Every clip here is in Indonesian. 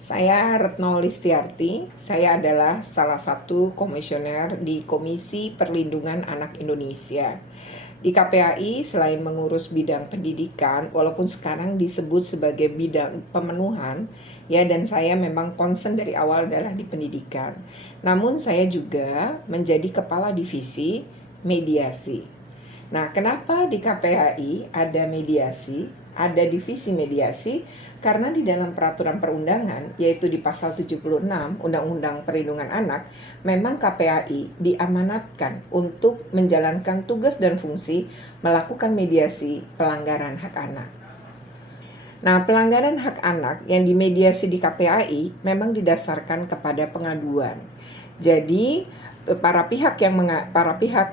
Saya Retno Listiarti, saya adalah salah satu komisioner di Komisi Perlindungan Anak Indonesia. Di KPAI selain mengurus bidang pendidikan, walaupun sekarang disebut sebagai bidang pemenuhan, ya dan saya memang concern dari awal adalah di pendidikan. Namun saya juga menjadi kepala divisi mediasi. Nah, kenapa di KPAI ada mediasi? Ada divisi mediasi karena di dalam peraturan perundangan, yaitu di pasal 76 Undang-Undang Perlindungan Anak, memang KPAI diamanatkan untuk menjalankan tugas dan fungsi melakukan mediasi pelanggaran hak anak. Nah, pelanggaran hak anak yang dimediasi di KPAI memang didasarkan kepada pengaduan. Jadi, para pihak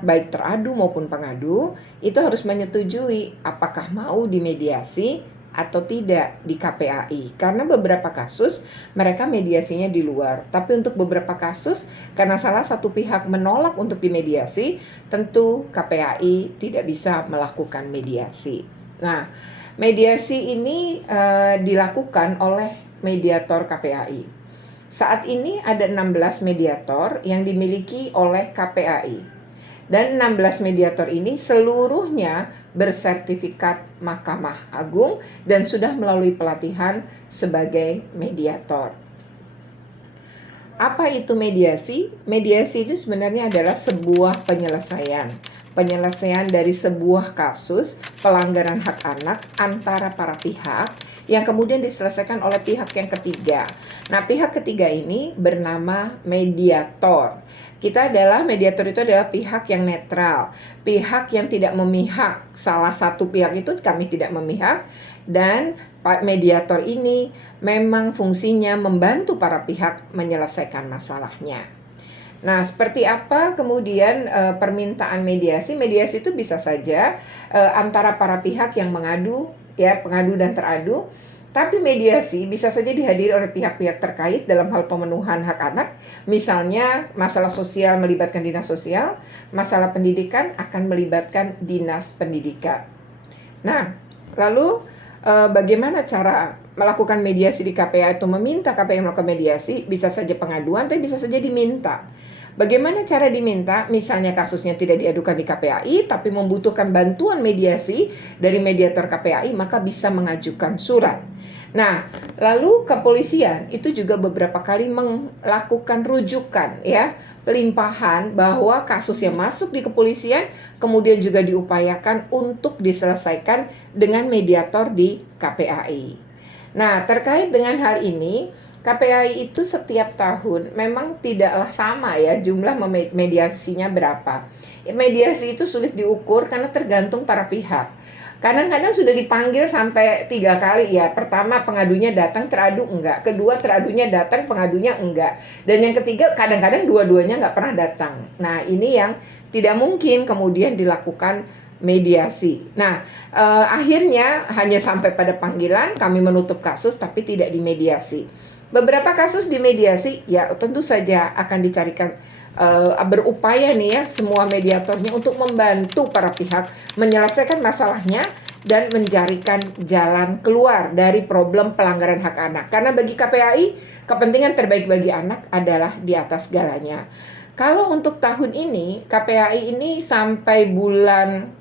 baik teradu maupun pengadu itu harus menyetujui apakah mau dimediasi atau tidak di KPAI. Karena beberapa kasus mereka mediasinya di luar, tapi untuk beberapa kasus karena salah satu pihak menolak untuk dimediasi, tentu KPAI tidak bisa melakukan mediasi. Nah, mediasi ini dilakukan oleh mediator KPAI. Saat ini ada 16 mediator yang dimiliki oleh KPAI. Dan 16 mediator ini seluruhnya bersertifikat Mahkamah Agung dan sudah melalui pelatihan sebagai mediator. Apa itu mediasi? Mediasi itu sebenarnya adalah sebuah penyelesaian dari sebuah kasus pelanggaran hak anak antara para pihak yang kemudian diselesaikan oleh pihak yang ketiga. Nah, pihak ketiga ini bernama mediator. Mediator itu adalah pihak yang netral, pihak yang tidak memihak. Salah satu pihak itu kami tidak memihak, dan mediator ini memang fungsinya membantu para pihak menyelesaikan masalahnya. Nah, seperti apa kemudian permintaan mediasi? Mediasi itu bisa saja antara para pihak yang mengadu, ya, pengadu dan teradu. Tapi mediasi bisa saja dihadiri oleh pihak-pihak terkait dalam hal pemenuhan hak anak. Misalnya masalah sosial melibatkan dinas sosial, masalah pendidikan akan melibatkan dinas pendidikan. Nah, lalu bagaimana cara melakukan mediasi di KPAI atau meminta KPAI melakukan mediasi? Bisa saja pengaduan, tapi bisa saja diminta. Bagaimana cara diminta? Misalnya kasusnya tidak diadukan di KPAI, tapi membutuhkan bantuan mediasi dari mediator KPAI, maka bisa mengajukan surat. Nah, lalu kepolisian itu juga beberapa kali melakukan rujukan, ya, pelimpahan bahwa kasus yang masuk di kepolisian kemudian juga diupayakan untuk diselesaikan dengan mediator di KPAI. Nah, terkait dengan hal ini, KPAI itu setiap tahun memang tidaklah sama, ya, jumlah mediasinya berapa. Mediasi itu sulit diukur karena tergantung para pihak. Kadang-kadang sudah dipanggil sampai 3 kali, ya. Pertama pengadunya datang, teradu enggak. Kedua pengadunya datang, pengadunya enggak. Dan yang ketiga kadang-kadang dua-duanya enggak pernah datang. Nah, ini yang tidak mungkin kemudian dilakukan mediasi. Nah, akhirnya hanya sampai pada panggilan, kami menutup kasus tapi tidak dimediasi. Beberapa kasus dimediasi, ya tentu saja akan dicarikan berupaya nih, ya, semua mediatornya untuk membantu para pihak menyelesaikan masalahnya dan mencarikan jalan keluar dari problem pelanggaran hak anak. Karena bagi KPAI, kepentingan terbaik bagi anak adalah di atas segalanya. Kalau untuk tahun ini, KPAI ini sampai bulan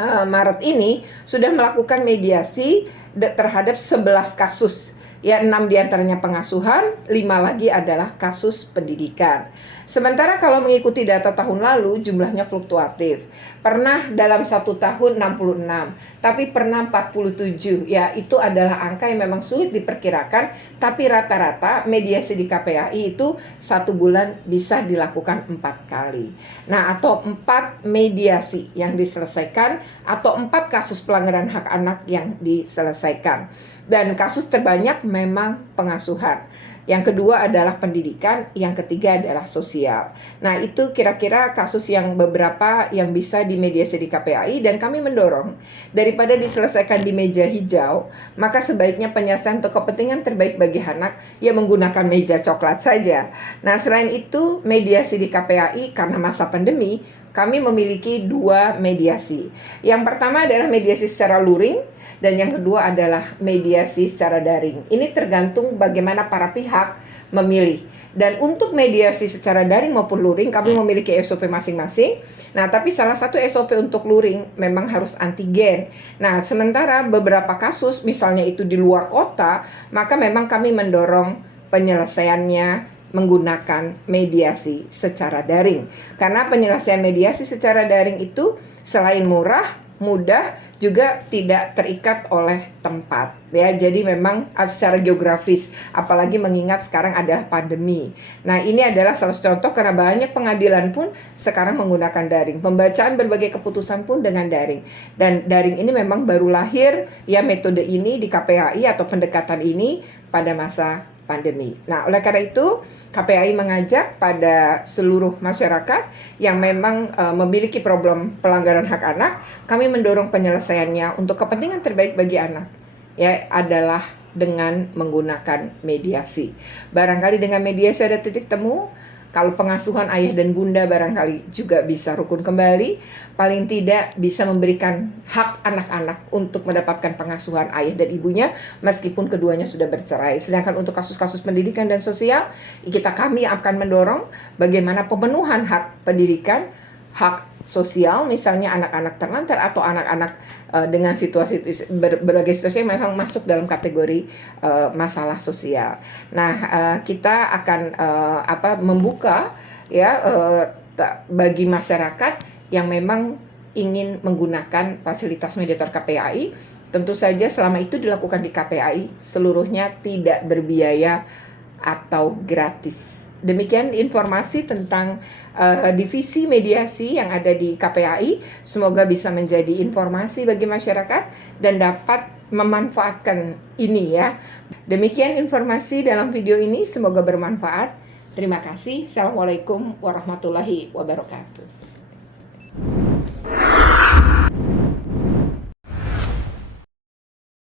Maret ini sudah melakukan mediasi terhadap 11 kasus. Ya, 6 diantaranya pengasuhan, 5 lagi adalah kasus pendidikan. Sementara kalau mengikuti data tahun lalu jumlahnya fluktuatif. Pernah dalam 1 tahun 66, tapi pernah 47. Ya, itu adalah angka yang memang sulit diperkirakan, tapi rata-rata mediasi di KPAI itu 1 bulan bisa dilakukan 4 kali. Nah, atau 4 mediasi yang diselesaikan, atau 4 kasus pelanggaran hak anak yang diselesaikan. Dan kasus terbanyak memang pengasuhan. Yang kedua adalah pendidikan, yang ketiga adalah sosial. Nah, itu kira-kira kasus yang beberapa yang bisa dimediasi di KPAI, dan kami mendorong daripada diselesaikan di meja hijau, maka sebaiknya penyelesaian untuk kepentingan terbaik bagi anak ya menggunakan meja coklat saja. Nah, selain itu mediasi di KPAI karena masa pandemi, kami memiliki 2 mediasi. Yang pertama adalah mediasi secara luring, dan yang kedua adalah mediasi secara daring. Ini tergantung bagaimana para pihak memilih. Dan untuk mediasi secara daring maupun luring, kami memiliki SOP masing-masing. Nah, tapi salah satu SOP untuk luring memang harus antigen. Nah, sementara beberapa kasus, misalnya itu di luar kota, maka memang kami mendorong penyelesaiannya menggunakan mediasi secara daring. Karena penyelesaian mediasi secara daring itu selain murah, mudah, juga tidak terikat oleh tempat ya. Jadi memang secara geografis, apalagi mengingat sekarang adalah pandemi. Nah, ini adalah salah satu contoh karena banyak pengadilan pun sekarang menggunakan daring. Pembacaan berbagai keputusan pun dengan daring. Dan daring ini memang baru lahir ya, metode ini di KPAI atau pendekatan ini pada masa pandemi. Nah, oleh karena itu KPAI mengajak pada seluruh masyarakat yang memang memiliki problem pelanggaran hak anak, kami mendorong penyelesaiannya untuk kepentingan terbaik bagi anak ya adalah dengan menggunakan mediasi. Barangkali dengan mediasi ada titik temu. Kalau pengasuhan ayah dan bunda barangkali juga bisa rukun kembali, paling tidak bisa memberikan hak anak-anak untuk mendapatkan pengasuhan ayah dan ibunya meskipun keduanya sudah bercerai. Sedangkan untuk kasus-kasus pendidikan dan sosial, kami akan mendorong bagaimana pemenuhan hak pendidikan, hak sosial, misalnya anak-anak terlantar atau anak-anak dengan situasi berbagai situasi yang memang masuk dalam kategori masalah sosial. Nah, kita akan membuka ya bagi masyarakat yang memang ingin menggunakan fasilitas mediator KPAI. Tentu saja selama itu dilakukan di KPAI, seluruhnya tidak berbiaya atau gratis. Demikian informasi tentang divisi mediasi yang ada di KPAI. Semoga bisa menjadi informasi bagi masyarakat dan dapat memanfaatkan ini ya. Demikian informasi dalam video ini, semoga bermanfaat. Terima kasih. Assalamualaikum warahmatullahi wabarakatuh.